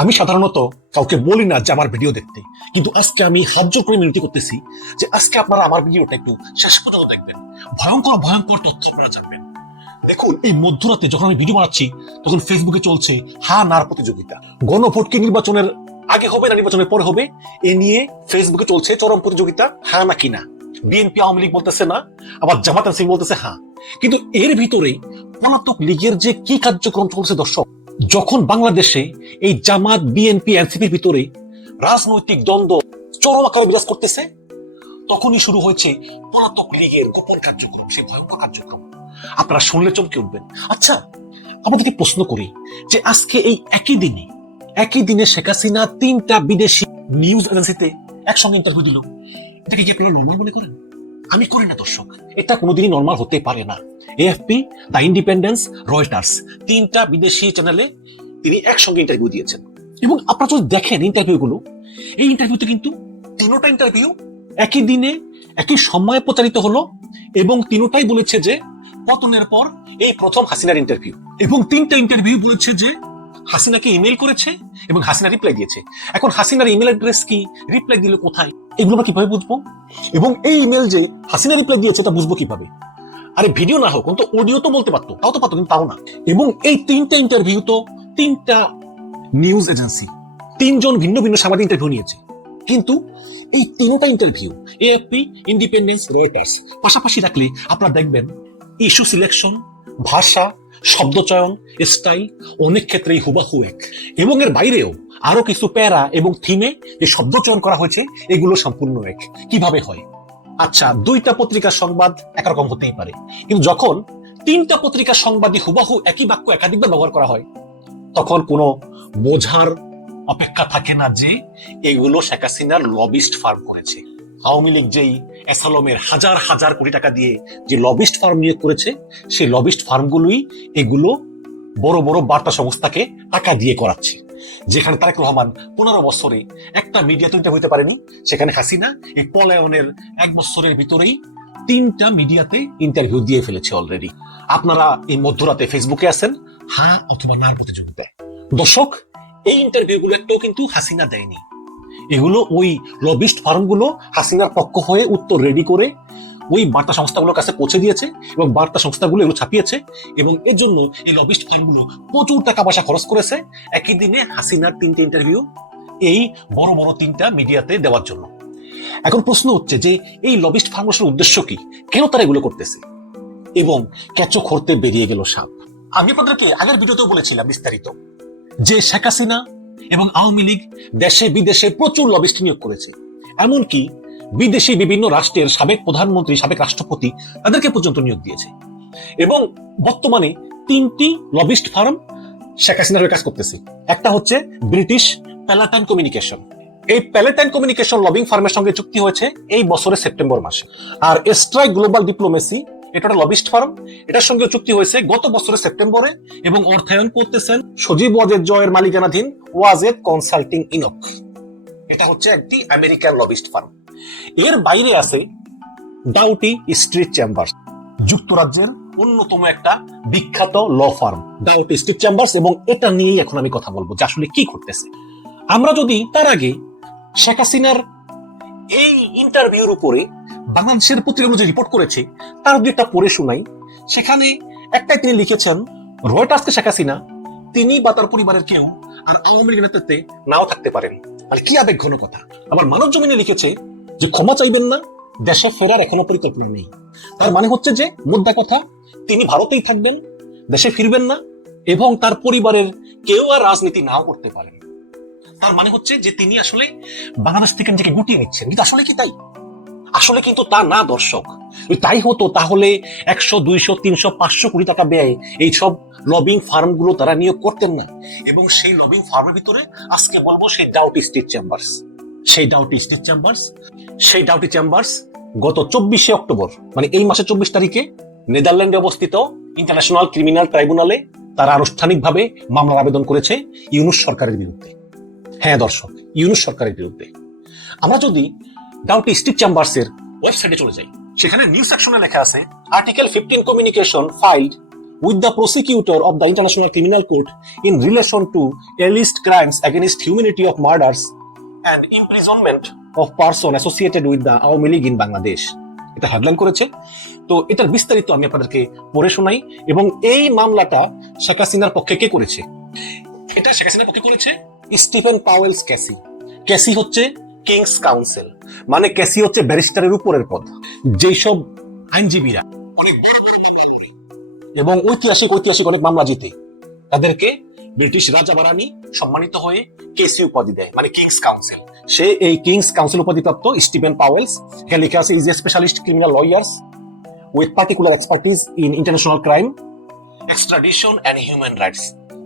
আমি সাধারণত কাউকে বলি না যে আমার ভিডিও দেখতে কিন্তু আজকে আমি হাত জোর করে মিনতি করতেছি যে আজকে আপনারা আমার ভিডিওটা একটু শেষ পর্যন্ত দেখবেন ভয়ঙ্কর ভয়ঙ্কর তথ্য আপনারা জানবেন দেখুন এই মধ্যরাতে যখন আমি ভিডিও বানাচ্ছি তখন ফেসবুকে চলছে হা নার প্রতিযোগিতা গণভোটকে নির্বাচনের আগে হবে না নির্বাচনের পরে হবে এ নিয়ে ফেসবুকে চলছে চরম প্রতিযোগিতা হা হ্যাঁ না কিনা বিএনপি আওয়ামী লীগ বলতেছে না আবার জামাত সিং বলতেছে হ্যাঁ কিন্তু এর ভিতরে পলাতক লীগের যে কি কার্যক্রম চলছে দর্শক যখন বাংলাদেশে এই জামাত বিএনপি এনসিপির ভিতরে রাজনৈতিক দ্বন্দ্ব চরম আকারে বিরাজ করতেছে তখনই শুরু হয়েছে পলাতক লীগের গোপন কার্যক্রম সেই ভয়ঙ্কর কার্যক্রম আপনারা শুনলে চমকে উঠবেন আচ্ছা আমাদেরকে প্রশ্ন করি যে আজকে এই একই দিনে একই দিনে শেখ হাসিনা তিনটা বিদেশি নিউজ এজেন্সিতে একসঙ্গে ইন্টারভিউ দিল এটাকে কি আপনারা নর্মাল মনে করেন আমি করি না দর্শক এটা কোনোদিনই নর্মাল হতে পারে না এএফপি দ্য ইন্ডিপেন্ডেন্স রয়টার্স তিনটা বিদেশি চ্যানেলে তিনি একসঙ্গে ইন্টারভিউ দিয়েছেন এবং আপনারা যদি দেখেন ইন্টারভিউগুলো এই ইন্টারভিউতে কিন্তু তিনোটা ইন্টারভিউ একই দিনে একই সময়ে প্রচারিত হলো এবং তিনোটাই বলেছে যে পতনের পর এই প্রথম হাসিনার ইন্টারভিউ এবং তিনটা ইন্টারভিউ বলেছে যে হাসিনাকে ইমেল করেছে এবং হাসিনা রিপ্লাই দিয়েছে এখন হাসিনার ইমেল অ্যাড্রেস কি রিপ্লাই দিল কোথায় এগুলো আমরা কিভাবে বুঝবো এবং এই ইমেল যে হাসিনা রিপ্লাই দিয়েছে তা বুঝবো কিভাবে আরে ভিডিও না হোক তো অডিও তো বলতে পারতো তাও তো পারতো কিন্তু তাও না এবং এই তিনটা ইন্টারভিউ তো তিনটা নিউজ এজেন্সি তিনজন ভিন্ন ভিন্ন সাংবাদিক ইন্টারভিউ নিয়েছে কিন্তু এই তিনটা ইন্টারভিউ এএফপি ইন্ডিপেন্ডেন্স রয়টার্স পাশাপাশি রাখলে আপনারা দেখবেন ইস্যু সিলেকশন ভাষা শব্দচয়ন স্টাইল অনেক ক্ষেত্রেই হুবাহু এক এবং এর বাইরেও আরও কিছু প্যারা এবং থিমে যে শব্দচয়ন করা হয়েছে এগুলো সম্পূর্ণ এক কিভাবে হয় আচ্ছা দুইটা পত্রিকার সংবাদ একরকম হতেই পারে কিন্তু যখন তিনটা পত্রিকার সংবাদই হুবাহু একই বাক্য একাধিকবার ব্যবহার করা হয় তখন কোনো বোঝার অপেক্ষা থাকে না যে এগুলো শেখ হাসিনার লবিস্ট ফার্ম করেছে আওয়ামী লীগ যেই অ্যাসালমের হাজার হাজার কোটি টাকা দিয়ে যে লবিস্ট ফার্ম নিয়োগ করেছে সেই লবিস্ট ফার্মগুলোই এগুলো বড় বড় বার্তা সংস্থাকে টাকা দিয়ে করাচ্ছে যেখানে তারেক রহমান পনেরো বছরে একটা মিডিয়া তৈরি হইতে পারেনি সেখানে হাসিনা এই পলায়নের এক বছরের ভিতরেই তিনটা মিডিয়াতে ইন্টারভিউ দিয়ে ফেলেছে অলরেডি আপনারা এই মধ্যরাতে ফেসবুকে আছেন হা অথবা নার প্রতিযোগিতায় দর্শক এই ইন্টারভিউগুলো একটাও কিন্তু হাসিনা দেয়নি এগুলো ওই লবিস্ট ফার্মগুলো হাসিনার পক্ষ হয়ে উত্তর রেডি করে ওই বার্তা সংস্থাগুলোর কাছে পৌঁছে দিয়েছে এবং বার্তা সংস্থাগুলো এগুলো ছাপিয়েছে এবং এর জন্য এই লবিস্ট ফার্মগুলো প্রচুর টাকা পয়সা খরচ করেছে একই দিনে হাসিনার তিনটে ইন্টারভিউ এই বড় বড় তিনটা মিডিয়াতে দেওয়ার জন্য এখন প্রশ্ন হচ্ছে যে এই লবিস্ট ফার্মেশনের উদ্দেশ্য কি কেন তারা এগুলো করতেছে এবং ক্যাচো খরতে বেরিয়ে গেল সাপ আমি আপনাদেরকে আগের ভিডিওতেও বলেছিলাম বিস্তারিত যে শেখ হাসিনা এবং আওয়ামী লীগ দেশে বিদেশে প্রচুর লবিস্ট নিয়োগ করেছে এমনকি বিদেশি বিভিন্ন রাষ্ট্রের সাবেক প্রধানমন্ত্রী সাবেক রাষ্ট্রপতি তাদেরকে পর্যন্ত নিয়োগ দিয়েছে এবং বর্তমানে তিনটি লবিস্ট ফার্ম শেখ হাসিনার হয়ে কাজ করতেছে একটা হচ্ছে ব্রিটিশ প্যালাটান কমিউনিকেশন এই প্যালেটাইন কমিউনিকেশন লবিং ফার্মের সঙ্গে চুক্তি হয়েছে এই বছরের সেপ্টেম্বর মাসে আর স্ট্রাইক গ্লোবাল ডিপ্লোমেসি এটা একটা লবিস্ট ফার্ম এটার সঙ্গে চুক্তি হয়েছে গত বছরের সেপ্টেম্বরে এবং অর্থায়ন করতেছেন সজীব ওয়াজেদ জয়ের মালিকানাধীন ওয়াজেদ কনসাল্টিং ইনক এটা হচ্ছে একটি আমেরিকান লবিস্ট ফার্ম এর বাইরে আছে ডাউটি স্ট্রিট চেম্বার যুক্তরাজ্যের অন্যতম একটা বিখ্যাত law firm Doughty Street chamber এবং এটা নিয়েই এখন আমি কথা বলবো যে আসলে কি করতেছে আমরা যদি তার আগে শেখ হাসিনার এই ইন্টারভিউর উপরে বাংলাদেশের পত্রিকাগুলো যে রিপোর্ট করেছে তার দু একটা পড়ে শোনাই সেখানে একটাই তিনি লিখেছেন রয়টার্সকে শেখ হাসিনা তিনি বা তার পরিবারের কেউ আর আওয়ামী লীগের নেতৃত্বে নাও থাকতে পারেন মানে কি আবেগ ঘন কথা আবার মানব জমিনে লিখেছে যে ক্ষমা চাইবেন না দেশে ফেরার এখনো পরিকল্পনা নেই তার মানে হচ্ছে যে মুদ্রা কথা তিনি ভারতেই থাকবেন দেশে ফিরবেন না এবং তার পরিবারের কেউ আর রাজনীতি নাও করতে পারেন তার মানে হচ্ছে যে তিনি আসলে বাংলাদেশ থেকে নিজেকে গুটিয়ে নিচ্ছেন কিন্তু আসলে কি তাই আসলে কিন্তু তা না দর্শক তাই হতো তাহলে একশো দুইশো তিনশো পাঁচশো কোটি টাকা ব্যয় এই সব লবিং গুলো তারা নিয়োগ করতেন না এবং সেই লবিং ফার্মের ভিতরে আজকে বলবো সেই ডাউটি স্টেট চেম্বার্স সেই ডাউটি স্টেট চেম্বার্স সেই ডাউটি চেম্বার্স গত চব্বিশে অক্টোবর মানে এই মাসে চব্বিশ তারিখে নেদারল্যান্ডে অবস্থিত ইন্টারন্যাশনাল ক্রিমিনাল ট্রাইব্যুনালে তারা আনুষ্ঠানিকভাবে মামলার আবেদন করেছে ইউনুস সরকারের বিরুদ্ধে হ্যাঁ দর্শক ইউনুস সরকারের বিরুদ্ধে আমরা যদি ডাউটি স্টিক চেম্বার্সের ওয়েবসাইটে চলে যাই সেখানে নিউ সেকশনে লেখা আছে article fifteen communication filed with the prosecutor of the international criminal court in relation to alleged crimes against humanity of murders and imprisonment of person associated with the Awami League in Bangladesh এটা headline করেছে তো এটার বিস্তারিত আমি আপনাদেরকে পড়ে শোনাই এবং এই মামলাটা শেখ হাসিনার পক্ষে কে করেছে এটা শেখ হাসিনার পক্ষে করেছে স্টিফেন পাওয়েলস ক্যাসি ক্যাসি হচ্ছে কিংস কাউন্সিল মানে ক্যাসি হচ্ছে ব্যারিস্টারের উপরের পদ যেসব আইনজীবীরা এবং ঐতিহাসিক ঐতিহাসিক অনেক মামলা জিতে তাদেরকে ব্রিটিশ রাজা বারানি সম্মানিত হয়ে কেসি উপাধি দেয় মানে কিংস কাউন্সিল সে এই কিংস কাউন্সিল উপাধি প্রাপ্ত স্টিভেন পাওয়েলস এখানে লিখে আছে is a specialist criminal lawyers with particular expertise in international crime extradition and human rights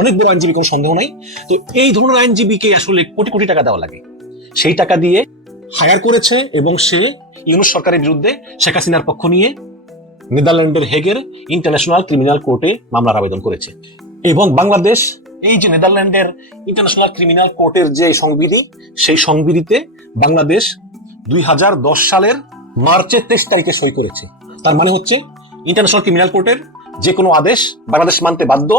অনেক বড় আইনজীবী কোনো সন্দেহ নাই তো এই ধরনের আইনজীবীকে আসলে কোটি কোটি টাকা দেওয়া লাগে সেই টাকা দিয়ে হায়ার করেছে এবং সে ইউনুস সরকারের বিরুদ্ধে শেখ হাসিনার পক্ষ নিয়ে নেদারল্যান্ডের হেগের ইন্টারন্যাশনাল ক্রিমিনাল কোর্টে মামলার আবেদন করেছে এবং বাংলাদেশ এই যে নেদারল্যান্ডের ইন্টারন্যাশনাল ক্রিমিনাল কোর্টের যে সংবিধি সেই সংবিধিতে বাংলাদেশ দুই সালের মার্চের তেইশ তারিখে সই করেছে তার মানে হচ্ছে ইন্টারন্যাশনাল ক্রিমিনাল কোর্টের যে কোনো আদেশ বাংলাদেশ মানতে বাধ্য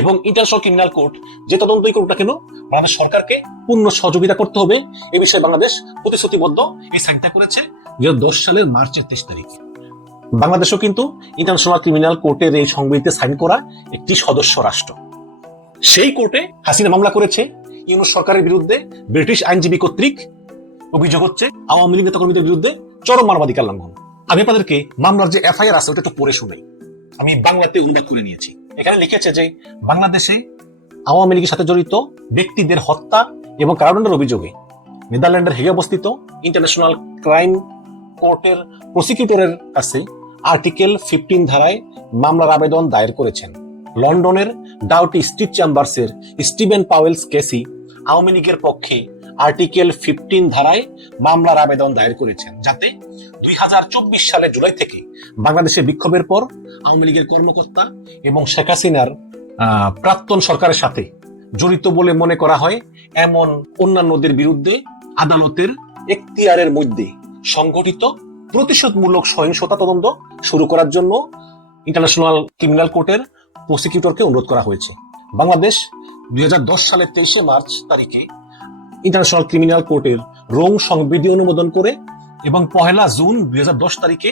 এবং ইন্টারন্যাশনাল ক্রিমিনাল কোর্ট যে তদন্তই করুক না কেন বাংলাদেশ সরকারকে পূর্ণ সহযোগিতা করতে হবে এ বিষয়ে বাংলাদেশ প্রতিশ্রুতিবদ্ধ এই সাইনটা করেছে দু দশ সালের মার্চের তেইশ তারিখে বাংলাদেশও কিন্তু ইন্টারন্যাশনাল ক্রিমিনাল কোর্টের এই সংবিধিতে সাইন করা একটি সদস্য রাষ্ট্র সেই কোর্টে হাসিনা মামলা করেছে ইউনুস সরকারের বিরুদ্ধে ব্রিটিশ আইনজীবী কর্তৃক অভিযোগ হচ্ছে আওয়ামী লীগ নেতাকর্মীদের বিরুদ্ধে চরম মানবাধিকার লঙ্ঘন আমি আপনাদেরকে মামলার যে এফআইআর আছে ওটা একটু পড়ে শুনাই আমি বাংলাতে অনুবাদ করে নিয়েছি এখানে লিখেছে যে বাংলাদেশে আওয়ামী লীগের সাথে জড়িত ব্যক্তিদের হত্যা এবং কারাদণ্ডের অভিযোগে নেদারল্যান্ডের হেগে অবস্থিত ইন্টারন্যাশনাল ক্রাইম কোর্টের প্রসিকিউটরের কাছে আর্টিকেল ফিফটিন ধারায় মামলার আবেদন দায়ের করেছেন লন্ডনের ডাউটি স্ট্রিট চেম্বার্সের স্টিভেন পাওয়েলস কেসি আওয়ামী লীগের পক্ষে আর্টিকেল ফিফটিন ধারায় মামলার আবেদন দায়ের করেছেন যাতে দুই হাজার চব্বিশ সালের জুলাই থেকে বাংলাদেশে বিক্ষোভের পর আওয়ামী লীগের কর্মকর্তা এবং শেখ হাসিনার প্রাক্তন সরকারের সাথে জড়িত বলে মনে করা হয় এমন অন্যান্যদের বিরুদ্ধে আদালতের এখতিয়ারের মধ্যে সংগঠিত প্রতিশোধমূলক সহিংসতা তদন্ত শুরু করার জন্য ইন্টারন্যাশনাল ক্রিমিনাল কোর্টের প্রসিকিউটরকে অনুরোধ করা হয়েছে বাংলাদেশ দুই সালের তেইশে মার্চ তারিখে ইন্টারন্যাশনাল ক্রিমিনাল কোর্টের রং সংবিধি অনুমোদন করে এবং পহেলা জুন দুই তারিখে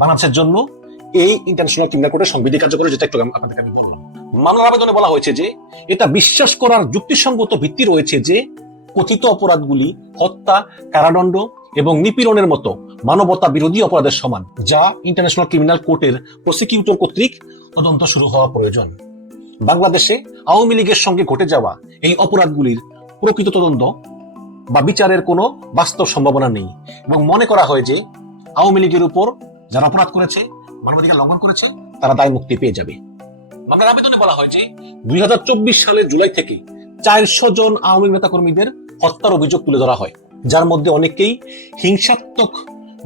বাংলাদেশের জন্য এই ইন্টারন্যাশনাল ক্রিমিনাল কোর্টের সংবিধি কার্যকর যেটা একটু আপনাদেরকে আমি বললাম মামলার আবেদনে বলা হয়েছে যে এটা বিশ্বাস করার যুক্তিসঙ্গত ভিত্তি রয়েছে যে কথিত অপরাধগুলি হত্যা কারাদণ্ড এবং নিপীড়নের মতো মানবতা বিরোধী অপরাধের সমান যা ইন্টারন্যাশনাল ক্রিমিনাল কোর্টের প্রসিকিউটর কর্তৃক তদন্ত শুরু হওয়া প্রয়োজন বাংলাদেশে আওয়ামী লীগের সঙ্গে ঘটে যাওয়া এই অপরাধগুলির প্রকৃত তদন্ত বা বিচারের কোনো বাস্তব সম্ভাবনা নেই এবং মনে করা হয় যে আওয়ামী লীগের উপর যারা অপরাধ করেছে মানবাধিকার লঙ্ঘন করেছে তারা দায় মুক্তি পেয়ে যাবে আপনার আবেদনে বলা হয় যে দুই সালের জুলাই থেকে চারশো জন আওয়ামী নেতা নেতাকর্মীদের হত্যার অভিযোগ তুলে ধরা হয় যার মধ্যে অনেকেই হিংসাত্মক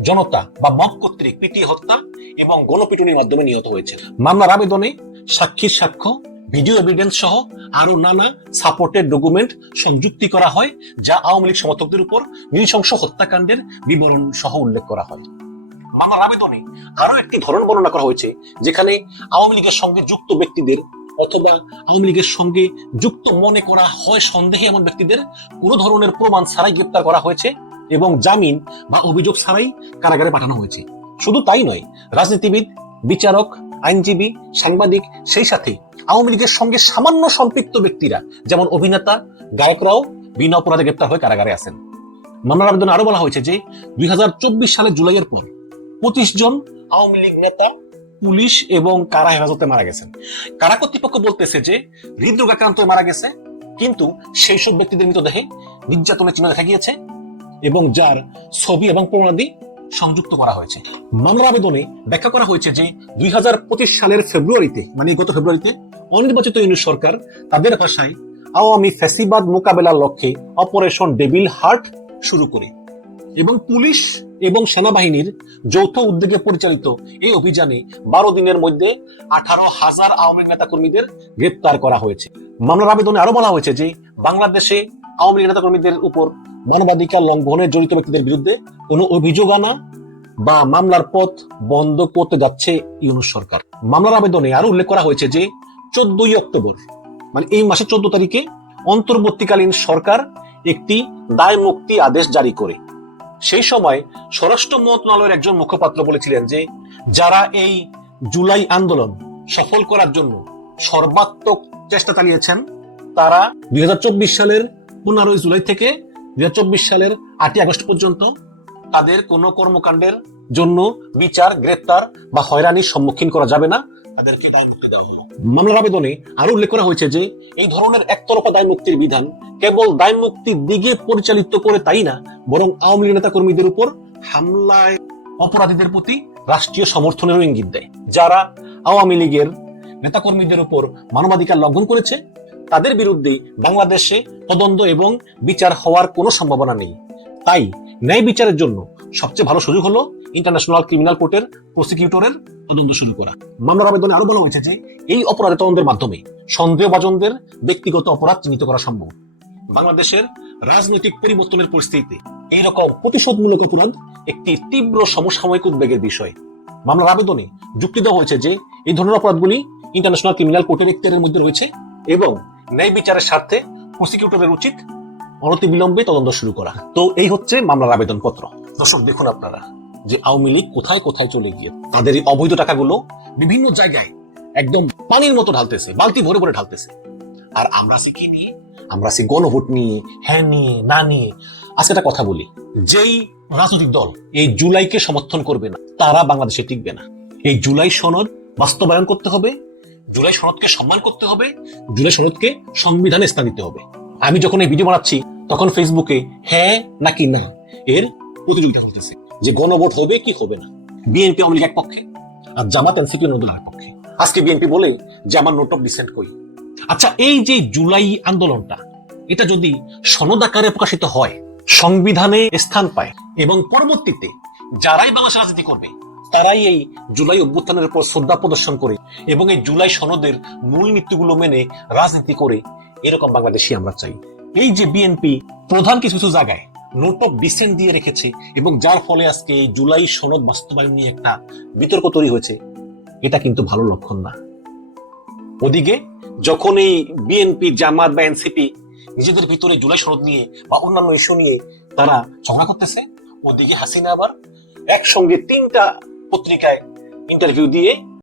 জনতা বা মব কর্তৃক পিটিয়ে হত্যা এবং গণপিটুনির মাধ্যমে নিহত হয়েছে মামলার আবেদনে সাক্ষীর সাক্ষ্য ভিডিও এভিডেন্স সহ আরো নানা সাপোর্টের ডকুমেন্ট সংযুক্তি করা হয় যা আওয়ামী লীগ সমর্থকদের উপর নৃশংস হত্যাকাণ্ডের বিবরণ সহ উল্লেখ করা হয় মামলার আবেদনে আরো একটি ধরন বর্ণনা করা হয়েছে যেখানে আওয়ামী লীগের সঙ্গে যুক্ত ব্যক্তিদের অথবা আওয়ামী লীগের সঙ্গে যুক্ত মনে করা হয় সন্দেহে এমন ব্যক্তিদের কোনো ধরনের প্রমাণ ছাড়াই গ্রেপ্তার করা হয়েছে এবং জামিন বা অভিযোগ ছাড়াই কারাগারে পাঠানো হয়েছে শুধু তাই নয় রাজনীতিবিদ বিচারক আইনজীবী সাংবাদিক সেই সাথে আওয়ামী লীগের সঙ্গে সামান্য সম্পৃক্ত ব্যক্তিরা যেমন অভিনেতা গায়করাও বিনা অপরাধে গ্রেপ্তার হয়ে কারাগারে আছেন মামলার আবেদন আরো বলা হয়েছে যে দুই সালের জুলাইয়ের পর পঁচিশ জন আওয়ামী লীগ নেতা পুলিশ এবং কারা হেফাজতে মারা গেছেন কারা কর্তৃপক্ষ বলতেছে যে হৃদরোগ আক্রান্ত মারা গেছে কিন্তু সেই সব ব্যক্তিদের মৃতদেহে নির্যাতনের চিহ্ন দেখা গিয়েছে এবং যার ছবি এবং প্রমাণাদি সংযুক্ত করা হয়েছে মামলার আবেদনে ব্যাখ্যা করা হয়েছে যে দুই সালের ফেব্রুয়ারিতে মানে গত ফেব্রুয়ারিতে অনির্বাচিত ইউনিট সরকার তাদের ভাষায় আওয়ামী ফ্যাসিবাদ মোকাবেলার লক্ষ্যে অপারেশন ডেবিল হার্ট শুরু করে এবং পুলিশ এবং সেনাবাহিনীর যৌথ উদ্যোগে পরিচালিত এই অভিযানে বারো দিনের মধ্যে আঠারো হাজার আওয়ামী নেতা কর্মীদের গ্রেপ্তার করা হয়েছে মামলার আবেদনে আরো বলা হয়েছে যে বাংলাদেশে আওয়ামী লীগ নেতাকর্মীদের উপর মানবাধিকার লঙ্ঘনে জড়িত ব্যক্তিদের বিরুদ্ধে কোনো অভিযোগ আনা বা মামলার পথ বন্ধ করতে যাচ্ছে ইউনুস সরকার মামলার আবেদনে আরো উল্লেখ করা হয়েছে যে চোদ্দই অক্টোবর মানে এই মাসের চোদ্দ তারিখে অন্তর্বর্তীকালীন সরকার একটি দায় মুক্তি আদেশ জারি করে সেই সময় স্বরাষ্ট্র মন্ত্রণালয়ের একজন মুখপাত্র বলেছিলেন যে যারা এই জুলাই আন্দোলন সফল করার জন্য সর্বাত্মক চেষ্টা চালিয়েছেন তারা দুই সালের পনেরোই জুলাই থেকে দুই সালের আটই আগস্ট পর্যন্ত তাদের কোনো কর্মকাণ্ডের জন্য বিচার গ্রেপ্তার বা হয়রানির সম্মুখীন করা যাবে না তাদেরকে দায় মুক্তি দেওয়া মামলার আবেদনে আরো উল্লেখ করা হয়েছে যে এই ধরনের একতরফা দায় মুক্তির বিধান কেবল দায় মুক্তির দিকে পরিচালিত করে তাই না বরং আওয়ামী লীগ নেতা কর্মীদের উপর হামলায় অপরাধীদের প্রতি রাষ্ট্রীয় সমর্থনেরও ইঙ্গিত দেয় যারা আওয়ামী লীগের নেতাকর্মীদের উপর মানবাধিকার লঙ্ঘন করেছে তাদের বিরুদ্ধে বাংলাদেশে তদন্ত এবং বিচার হওয়ার কোনো সম্ভাবনা নেই তাই ন্যায় বিচারের জন্য সবচেয়ে ভালো সুযোগ হলো ইন্টারন্যাশনাল ক্রিমিনাল কোর্টের প্রসিকিউটরের তদন্ত শুরু করা মামলার আবেদনে আরো বলা হয়েছে যে এই অপরাধের তদন্তের মাধ্যমে সন্দেহভাজনদের ব্যক্তিগত অপরাধ চিহ্নিত করা সম্ভব বাংলাদেশের রাজনৈতিক পরিবর্তনের পরিস্থিতিতে এইরকম প্রতিশোধমূলক অপরাধ একটি তীব্র সমসাময়িক উদ্বেগের বিষয় মামলার আবেদনে যুক্তি দেওয়া হয়েছে যে এই ধরনের অপরাধগুলি ইন্টারন্যাশনাল ক্রিমিনাল কোর্টের এখতিয়ারের মধ্যে রয়েছে এবং ন্যায় বিচারের স্বার্থে প্রসিকিউটরের উচিত অনতিবিলম্বে তদন্ত শুরু করা তো এই হচ্ছে মামলার আবেদনপত্র দর্শক দেখুন আপনারা যে আওয়ামী লীগ কোথায় কোথায় চলে গিয়ে তাদের এই অবৈধ টাকাগুলো বিভিন্ন জায়গায় একদম পানির মতো ঢালতেছে বালতি ভরে ভরে ঢালতেছে আর আমরা সে কি নিয়ে আমরা সে গণভোট নিয়ে হ্যাঁ নিয়ে না নিয়ে আজকে আচ্ছা, একটা কথা বলি যেই রাজনৈতিক দল এই জুলাইকে সমর্থন করবে না তারা বাংলাদেশে টিকবে না এই জুলাই সনদ বাস্তবায়ন করতে হবে জুলাই সনদকে সম্মান করতে হবে জুলাই সনদকে সংবিধানে স্থান দিতে হবে আমি যখন এই ভিডিও বানাচ্ছি তখন ফেসবুকে হ্যাঁ নাকি না এর প্রতিযোগিতা হতেছে যে গণভোট হবে কি হবে না বিএনপি আওয়ামী লীগ এক পক্ষে আর জামাত এনসিপি অন্য এক পক্ষে আজকে বিএনপি বলে যে আমার নোট অফ ডিসেন্ট কই আচ্ছা এই যে জুলাই আন্দোলনটা এটা যদি সনদ আকারে প্রকাশিত হয় সংবিধানে স্থান পায় এবং পরবর্তীতে যারাই বাংলাদেশ রাজনীতি করবে তারাই এই জুলাই অভ্যুত্থানের পর শ্রদ্ধা প্রদর্শন করে এবং এই জুলাই সনদের মূল নীতিগুলো মেনে রাজনীতি করে এরকম বাংলাদেশি আমরা চাই এই যে বিএনপি প্রধান কিছু কিছু জায়গায় নোট অফ ডিসেন্ট দিয়ে রেখেছে এবং যার ফলে আজকে এই জুলাই সনদ বাস্তবায়ন নিয়ে একটা বিতর্ক তৈরি হয়েছে এটা কিন্তু ভালো লক্ষণ না ওদিকে যখন এই বিএনপি জামাত বা এনসিপি নিজেদের ভিতরে জুলাই সনদ নিয়ে বা অন্যান্য ইস্যু নিয়ে তারা ঝগড়া করতেছে ওদিকে হাসিনা আবার একসঙ্গে তিনটা পত্রিকায় ইন্টারভিউ দিয়ে